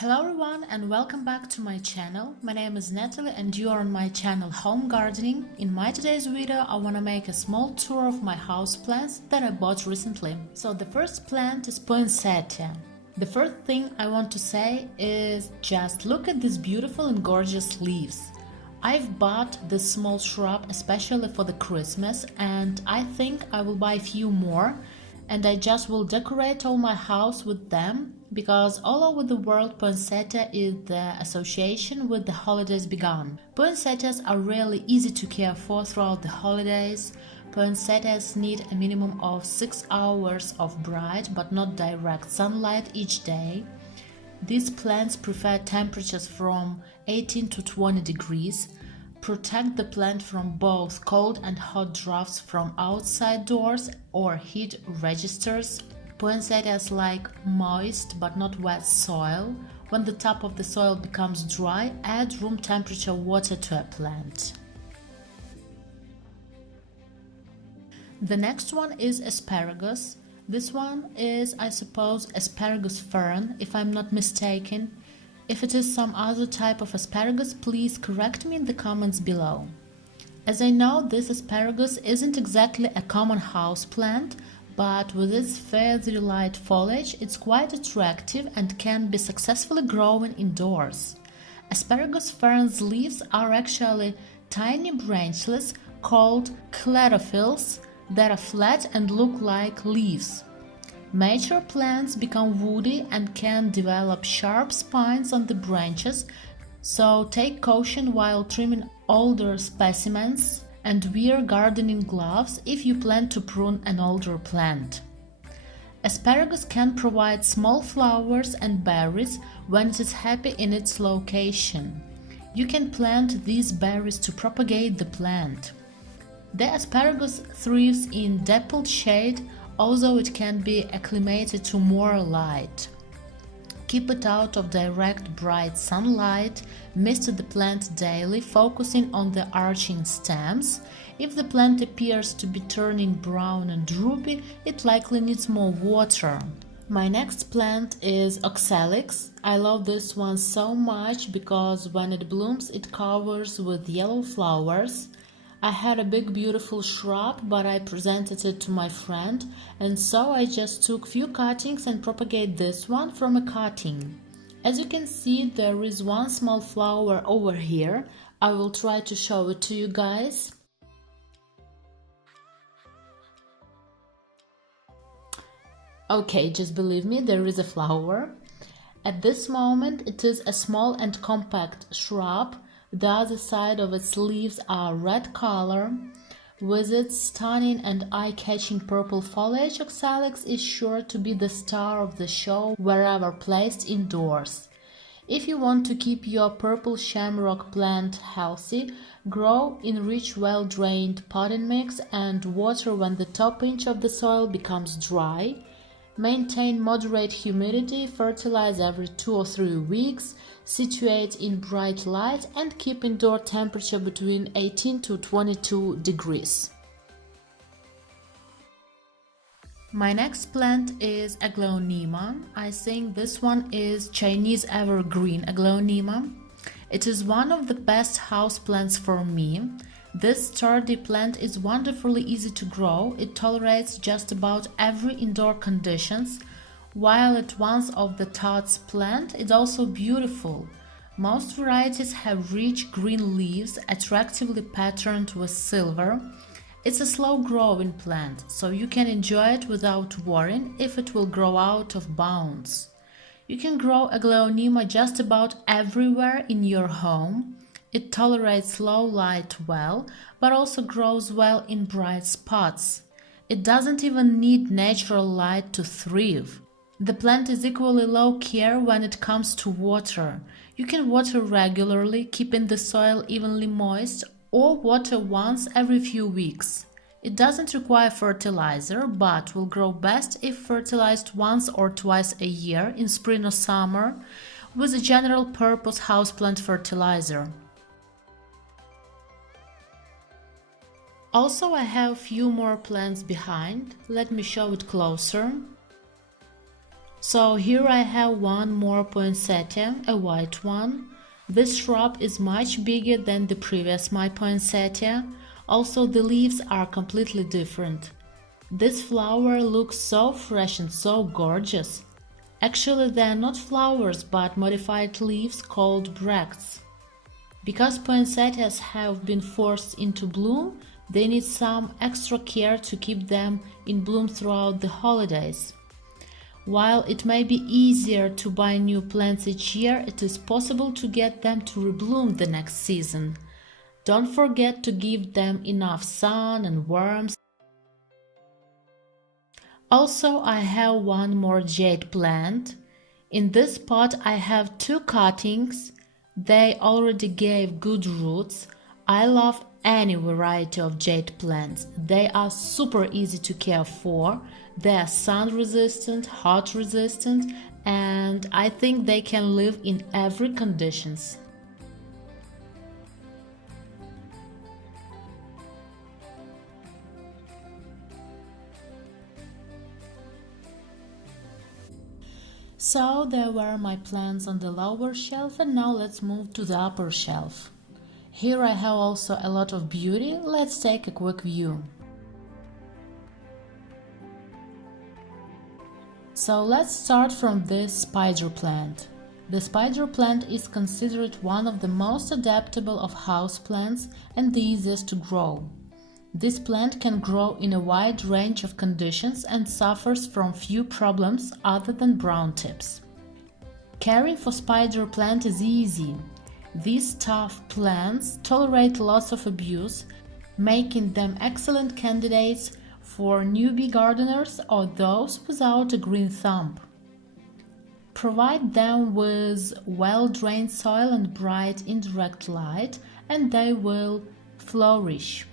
Hello everyone and welcome back to my channel. My name is Natalie and you are on my channel Home Gardening. In my today's video I want to make a small tour of my houseplants that I bought recently. So the first plant is poinsettia. The first thing I want to say is just look at these beautiful and gorgeous leaves. I've bought this small shrub especially for the Christmas and I think I will buy a few more and I just will decorate all my house with them because all over the world poinsettia is the association with the holidays begun. Poinsettias are really easy to care for throughout the holidays. Poinsettias need a minimum of 6 hours of bright but not direct sunlight each day. These plants prefer temperatures from 18 to 20 degrees. Protect the plant from both cold and hot drafts from outside doors or heat registers. Poinsettias like moist but not wet soil. When the top of the soil becomes dry, add room temperature water to a plant. The next one is asparagus. This one is, I suppose, Asparagus Fern, if I'm not mistaken. If it is some other type of asparagus, please correct me in the comments below. As I know, this asparagus isn't exactly a common house plant, but with its feathery light foliage, it's quite attractive and can be successfully grown indoors. Asparagus fern's leaves are actually tiny branchlets called chlorophylls that are flat and look like leaves. Mature plants become woody and can develop sharp spines on the branches, so take caution while trimming older specimens and wear gardening gloves if you plan to prune an older plant. Asparagus can provide small flowers and berries when it is happy in its location. You can plant these berries to propagate the plant. The asparagus thrives in dappled shade, although it can be acclimated to more light. Keep it out of direct bright sunlight, mist the plant daily, focusing on the arching stems. If the plant appears to be turning brown and droopy, it likely needs more water. My next plant is oxalis. I love this one so much because when it blooms it covers with yellow flowers. I had a big beautiful shrub, but I presented it to my friend, and so I just took few cuttings and propagate this one from a cutting. As you can see, there is one small flower over here. I will try to show it to you guys. Okay, just believe me, there is a flower. At this moment it is a small and compact shrub. The other side of its leaves are red color. With its stunning and eye-catching purple foliage, oxalis is sure to be the star of the show wherever placed indoors. If you want to keep your purple shamrock plant healthy, grow in rich, well-drained potting mix and water when the top inch of the soil becomes dry. Maintain moderate humidity, fertilize every 2 or 3 weeks, situate in bright light and keep indoor temperature between 18 to 22 degrees. My next plant is Nima. I think this one is Chinese evergreen Nima. It is one of the best houseplants for me. This sturdy plant is wonderfully easy to grow. It tolerates just about every indoor conditions. While it once of the Todd's plant, it's also beautiful. Most varieties have rich green leaves, attractively patterned with silver. It's a slow-growing plant, so you can enjoy it without worrying if it will grow out of bounds. You can grow Nima just about everywhere in your home. It tolerates low light well, but also grows well in bright spots. It doesn't even need natural light to thrive. The plant is equally low care when it comes to water. You can water regularly, keeping the soil evenly moist, or water once every few weeks. It doesn't require fertilizer, but will grow best if fertilized once or twice a year in spring or summer with a general purpose houseplant fertilizer. Also, I have few more plants behind. Let me show it closer. So here I have one more poinsettia, a white one. This shrub is much bigger than the previous my poinsettia. Also the leaves are completely different. This flower looks so fresh and so gorgeous. Actually they are not flowers but modified leaves called bracts. Because poinsettias have been forced into bloom, they need some extra care to keep them in bloom throughout the holidays. While it may be easier to buy new plants each year, it is possible to get them to rebloom the next season. Don't forget to give them enough sun and warmth. Also, I have one more jade plant. In this pot I have two cuttings. They already gave good roots. I love any variety of jade plants. They are super easy to care for. They are sun resistant, hot resistant, and I think they can live in every conditions. So there were my plants on the lower shelf, and now let's move to the upper shelf. Here I have also a lot of beauty. Let's take a quick view. So let's start from this spider plant. The spider plant is considered one of the most adaptable of houseplants and the easiest to grow. This plant can grow in a wide range of conditions and suffers from few problems other than brown tips. Caring for spider plant is easy. These tough plants tolerate lots of abuse, making them excellent candidates for newbie gardeners or those without a green thumb. Provide them with well-drained soil and bright indirect light, and they will flourish.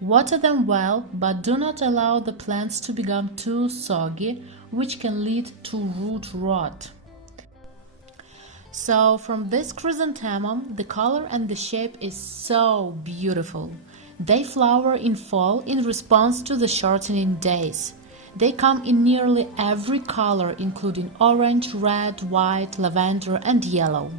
Water them well, but do not allow the plants to become too soggy, which can lead to root rot. So from this chrysanthemum, the color and the shape is so beautiful. They flower in fall in response to the shortening days. They come in nearly every color, including orange, red, white, lavender, and yellow.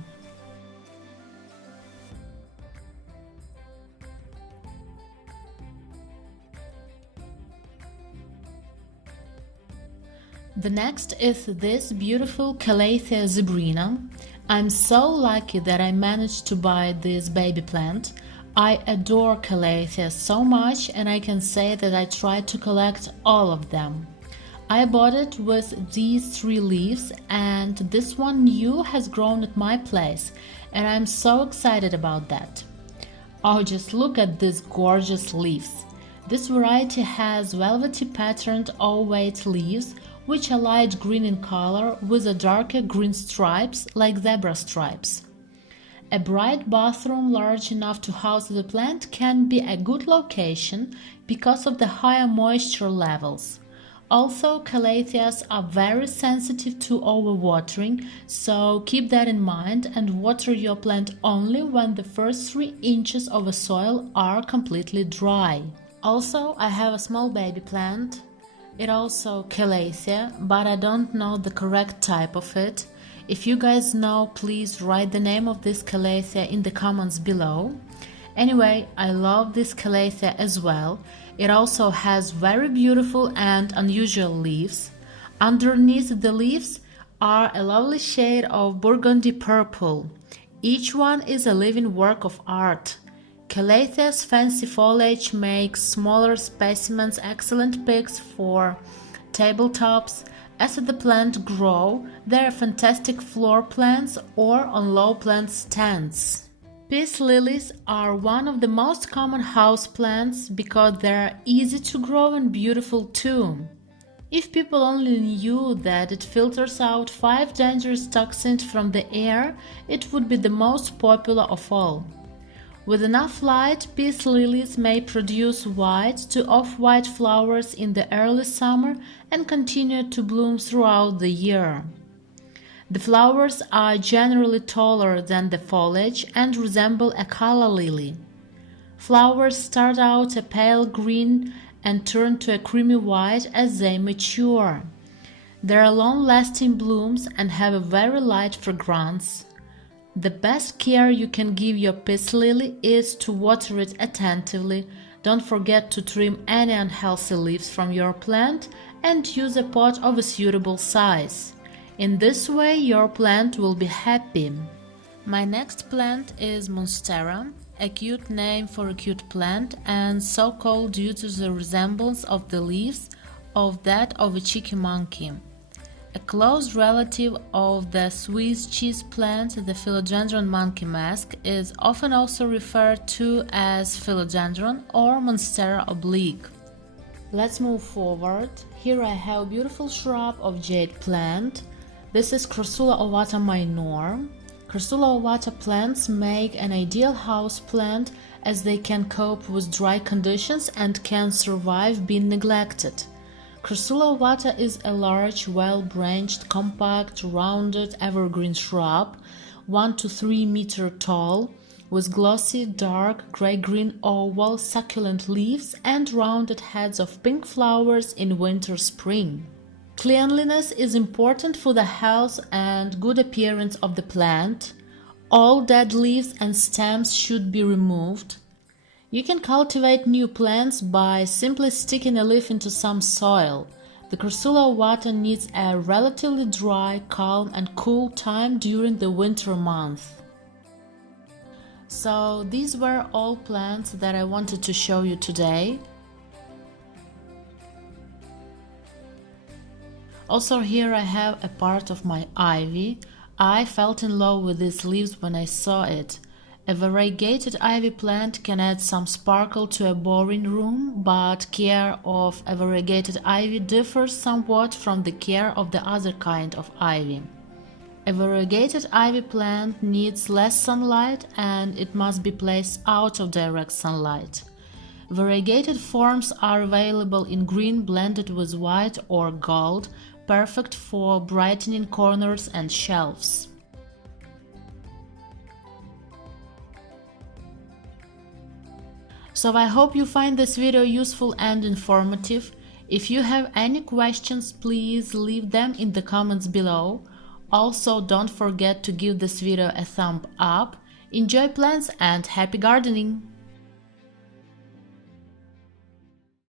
The next is this beautiful Calathea zebrina. I'm so lucky that I managed to buy this baby plant. I adore Calathea so much, and I can say that I tried to collect all of them. I bought it with these 3 leaves, and this one new has grown at my place, and I'm so excited about that. Oh, just look at these gorgeous leaves. This variety has velvety patterned ovate leaves, which are light green in color with a darker green stripes like zebra stripes. A bright bathroom large enough to house the plant can be a good location because of the higher moisture levels. Also, calatheas are very sensitive to overwatering, so keep that in mind and water your plant only when the first 3 inches of the soil are completely dry. Also, I have a small baby plant. It also Calathea, but I don't know the correct type of it. If you guys know, please write the name of this Calathea in the comments below. Anyway, I love this Calathea as well. It also has very beautiful and unusual leaves. Underneath the leaves are a lovely shade of burgundy purple. Each one is a living work of art. Calathea's fancy foliage makes smaller specimens excellent picks for tabletops. As the plants grow, they are fantastic floor plants or on low plant stands. Peace lilies are one of the most common house plants because they are easy to grow and beautiful too. If people only knew that it filters out 5 dangerous toxins from the air, it would be the most popular of all. With enough light, peace lilies may produce white to off-white flowers in the early summer and continue to bloom throughout the year. The flowers are generally taller than the foliage and resemble a calla lily. Flowers start out a pale green and turn to a creamy white as they mature. They are long-lasting blooms and have a very light fragrance. The best care you can give your peace lily is to water it attentively. Don't forget to trim any unhealthy leaves from your plant and use a pot of a suitable size. In this way, your plant will be happy. My next plant is Monstera, a cute name for a cute plant and so called due to the resemblance of the leaves of that of a cheeky monkey. A close relative of the Swiss cheese plant, the philodendron monkey mask, is often also referred to as philodendron or Monstera oblique. Let's move forward. Here I have a beautiful shrub of jade plant. This is Crassula Ovata minor. Crassula Ovata plants make an ideal house plant as they can cope with dry conditions and can survive being neglected. Crassula Ovata is a large, well-branched, compact, rounded evergreen shrub, 1 to 3 meter tall, with glossy, dark, gray-green oval, succulent leaves and rounded heads of pink flowers in winter-spring. Cleanliness is important for the health and good appearance of the plant. All dead leaves and stems should be removed. You can cultivate new plants by simply sticking a leaf into some soil. The Crassula Ovata needs a relatively dry, calm and cool time during the winter months. So these were all plants that I wanted to show you today. Also here I have a part of my ivy. I felt in love with these leaves when I saw it. A variegated ivy plant can add some sparkle to a boring room, but care of a variegated ivy differs somewhat from the care of the other kind of ivy. A variegated ivy plant needs less sunlight and it must be placed out of direct sunlight. Variegated forms are available in green blended with white or gold, perfect for brightening corners and shelves. So I hope you find this video useful and informative. If you have any questions, please leave them in the comments below. Also, don't forget to give this video a thumb up. Enjoy plants and happy gardening!